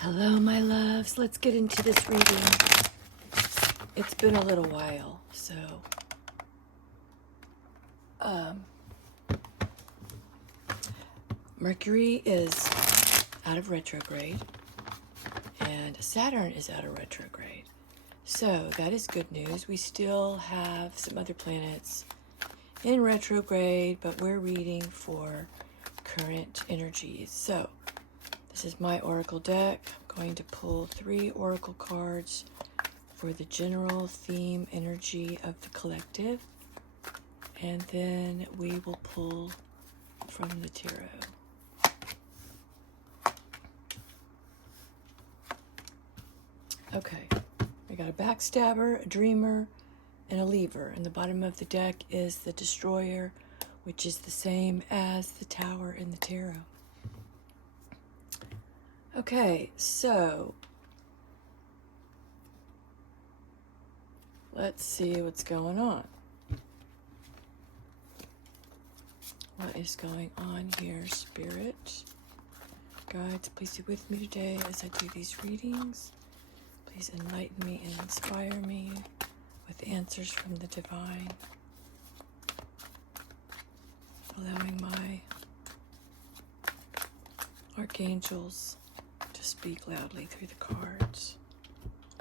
Hello, my loves. Let's get into this reading. It's been a little while, so Mercury is out of retrograde and Saturn is out of retrograde. So that is good news. We still have some other planets in retrograde, but we're reading for current energies. So this is my oracle deck. I'm going to pull 3 oracle cards for the general theme energy of the collective, and then we will pull from the tarot. Okay, I got a backstabber, a dreamer, and a lever, and the bottom of the deck is the destroyer, which is the same as the tower in the tarot. Okay, so let's see what's going on. What is going on here, Spirit? Guides, please be with me today as I do these readings. Please enlighten me and inspire me with answers from the divine. Allowing my archangels to speak loudly through the cards.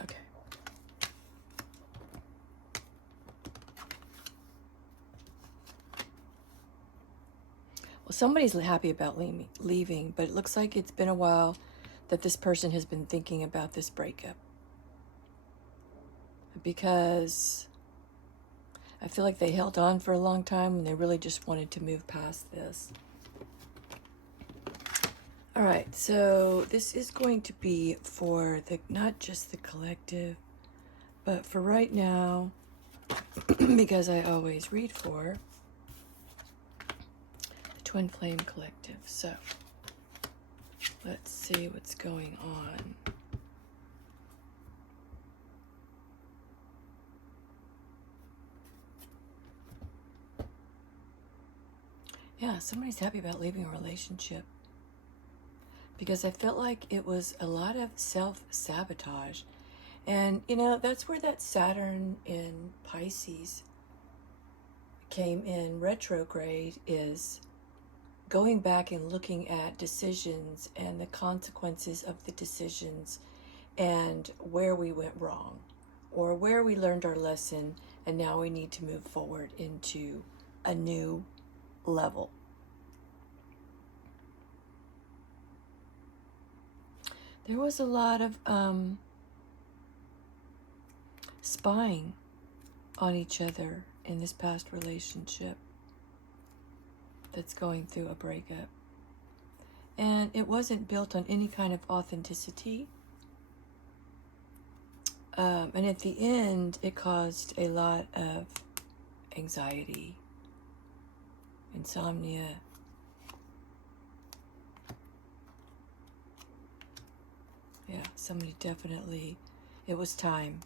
Okay. Well, somebody's happy about leaving, but it looks like it's been a while that this person has been thinking about this breakup. Because I feel like they held on for a long time and they really just wanted to move past this. All right, so this is going to be for not just the collective, but for right now, because I always read for the Twinflame collective. So let's see what's going on. Yeah, somebody's happy about leaving a relationship. Because I felt like it was a lot of self-sabotage. And, that's where that Saturn in Pisces came in retrograde, is going back and looking at decisions and the consequences of the decisions and where we went wrong or where we learned our lesson and now we need to move forward into a new level. There was a lot of spying on each other in this past relationship that's going through a breakup. And it wasn't built on any kind of authenticity. And at the end, it caused a lot of anxiety, insomnia, yeah, somebody definitely, it was time.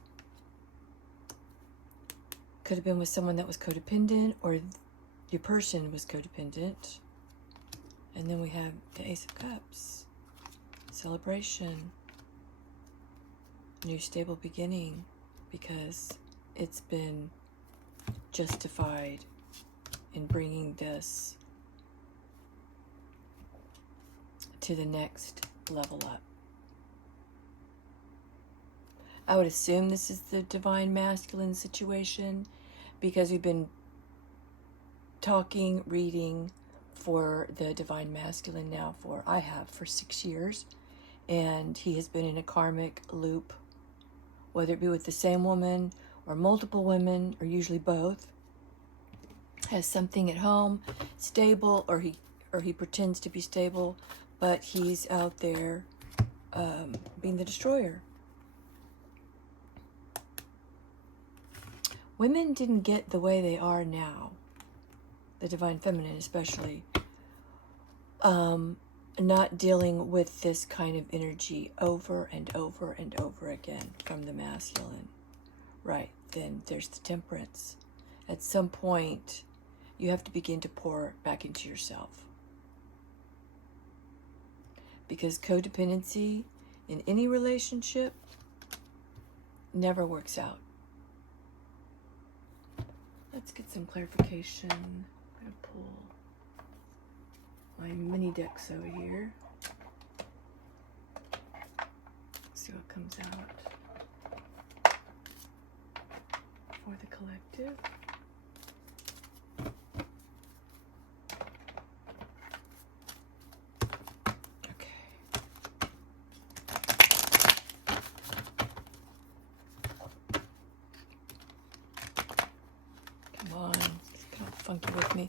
Could have been with someone that was codependent, or your person was codependent. And then we have the Ace of Cups, celebration, new stable beginning, because it's been justified in bringing this to the next level up. I would assume this is the divine masculine situation, because we've been talking, reading for the divine masculine now I have for 6 years, and he has been in a karmic loop, whether it be with the same woman or multiple women, or usually both. Has something at home, stable, or he pretends to be stable, but he's out there being the destroyer. Women didn't get the way they are now, the divine feminine especially, not dealing with this kind of energy over and over and over again from the masculine. Right, then there's the temperance. At some point, you have to begin to pour back into yourself. Because codependency in any relationship never works out. Let's get some clarification. I'm going to pull my mini decks over here. See what comes out for the collective. Funky with me.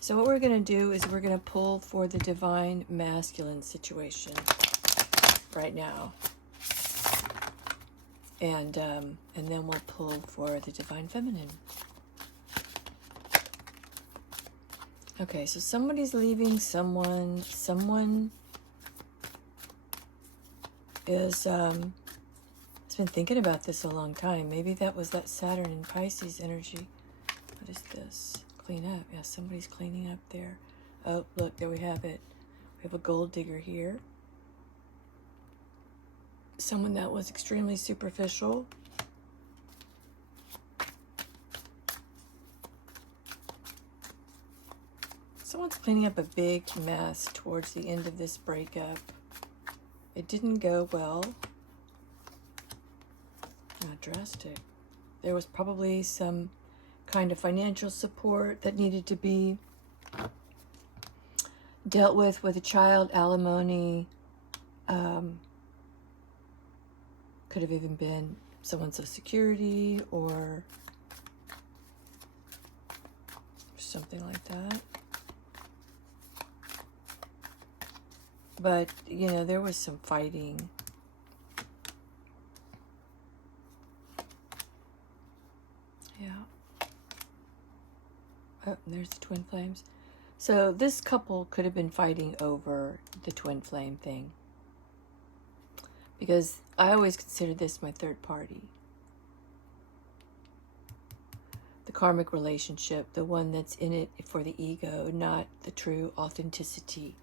So what we're going to do is we're going to pull for the divine masculine situation right now, and then we'll pull for the divine feminine. Okay, so somebody's leaving someone. Someone is has been thinking about this a long time. Maybe that was that Saturn in Pisces energy. What is this? Clean up. Yeah, somebody's cleaning up there. Oh, look, there we have it. We have a gold digger here. Someone that was extremely superficial. Someone's cleaning up a big mess towards the end of this breakup. It didn't go well. Not drastic. There was probably some kind of financial support that needed to be dealt with a child, alimony. Could have even been someone's Social Security or something like that. But, you know, there was some fighting. Yeah. Oh, and there's the twin flames. So this couple could have been fighting over the twin flame thing. Because I always consider this my third party. The karmic relationship, the one that's in it for the ego, not the true authenticity.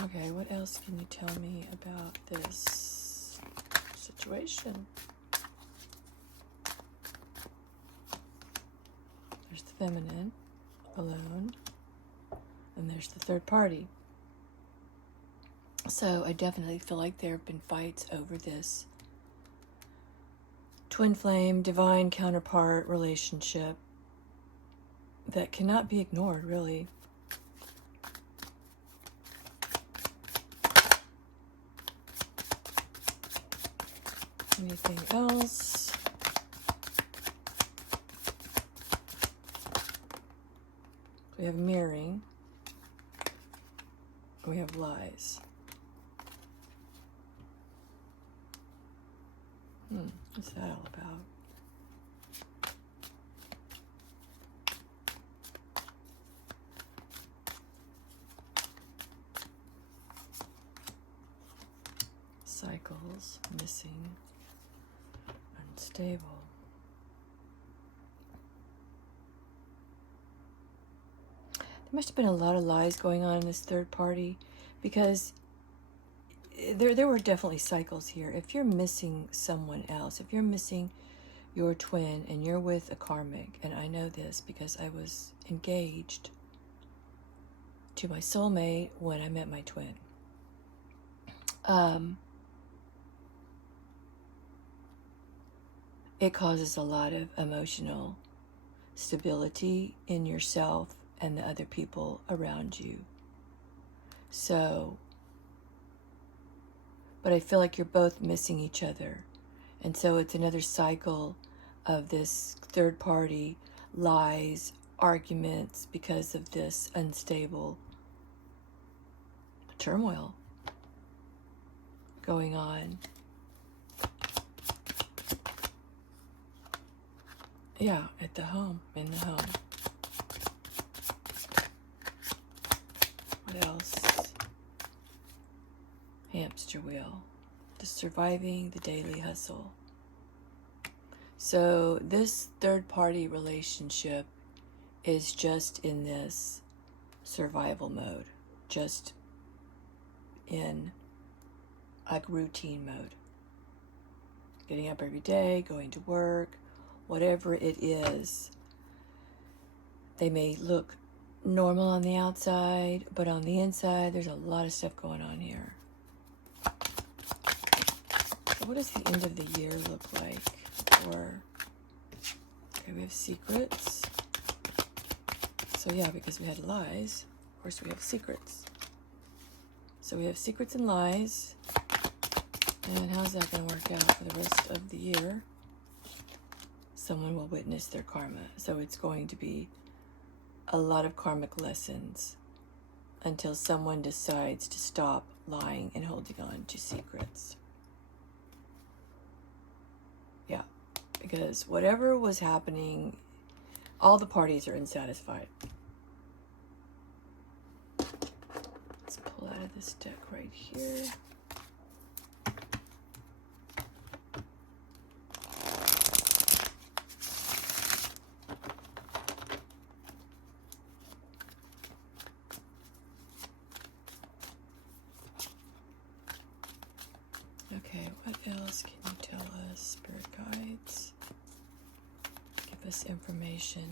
Okay, what else can you tell me about this situation? There's the feminine, alone, and there's the third party. So I definitely feel like there have been fights over this twin flame, divine counterpart relationship that cannot be ignored, really. Anything else? We have mirroring. We have lies. What's that all about? Cycles, missing, unstable. There must have been a lot of lies going on in this third party, because there were definitely cycles here. If you're missing someone else, if you're missing your twin and you're with a karmic, and I know this because I was engaged to my soulmate when I met my twin. It causes a lot of emotional stability in yourself and the other people around you. So, but I feel like you're both missing each other. And so it's another cycle of this third party, lies, arguments because of this unstable turmoil going on. Yeah, at the home, in the home. What else? Hamster wheel. The surviving the daily hustle. So this third party relationship is just in this survival mode. Just in like routine mode. Getting up every day, going to work, whatever it is. They may look normal on the outside, but on the inside, there's a lot of stuff going on here. So what does the end of the year look like for... Okay, we have secrets. So yeah, because we had lies, of course we have secrets. So we have secrets and lies. And how's that going to work out for the rest of the year? Someone will witness their karma. So it's going to be a lot of karmic lessons until someone decides to stop lying and holding on to secrets. Yeah, because whatever was happening, all the parties are unsatisfied. Let's pull out of this deck right here. Okay, what else can you tell us, Spirit Guides? Give us information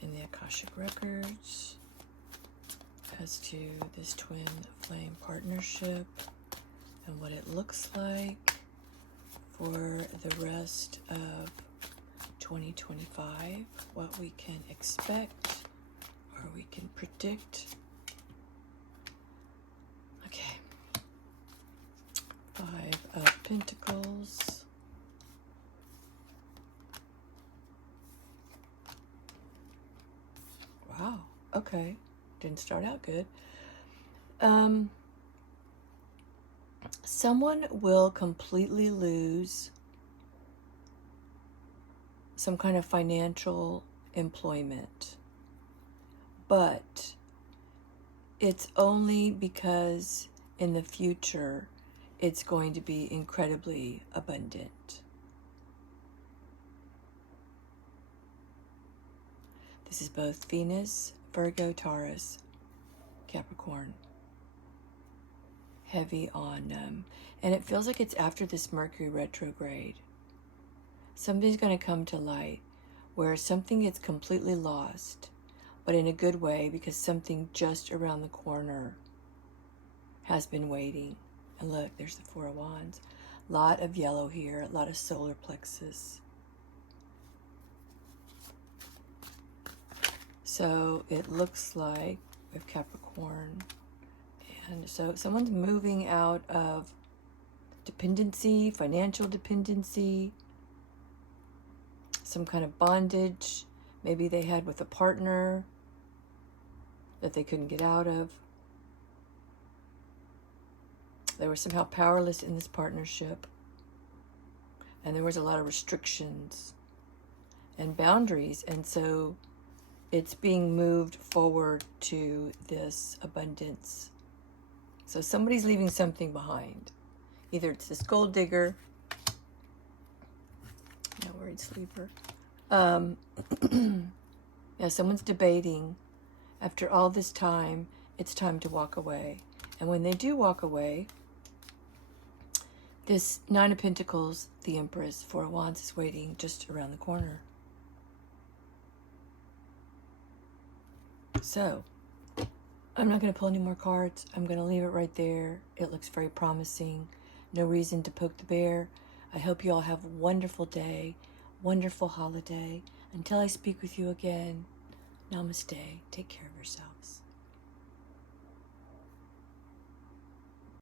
in the Akashic Records as to this twin flame partnership and what it looks like for the rest of 2025, what we can expect or we can predict. Okay. 5 of Pentacles. Wow, okay. Didn't start out good. Someone will completely lose some kind of financial employment, but it's only because in the future it's going to be incredibly abundant. This is both Venus, Virgo, Taurus, Capricorn. Heavy on, and it feels like it's after this Mercury retrograde. Something's going to come to light where something gets completely lost, but in a good way, because something just around the corner has been waiting. And look, there's the Four of Wands. A lot of yellow here, a lot of solar plexus. So it looks like we have Capricorn. And so someone's moving out of dependency, financial dependency, some kind of bondage maybe they had with a partner that they couldn't get out of. They were somehow powerless in this partnership. And there was a lot of restrictions and boundaries. And so it's being moved forward to this abundance. So somebody's leaving something behind. Either it's this gold digger. No worried sleeper. Yeah, someone's debating. After all this time, it's time to walk away. And when they do walk away, this Nine of Pentacles, the Empress, Four of Wands is waiting just around the corner. So, I'm not going to pull any more cards. I'm going to leave it right there. It looks very promising. No reason to poke the bear. I hope you all have a wonderful day, wonderful holiday. Until I speak with you again, namaste. Take care of yourselves.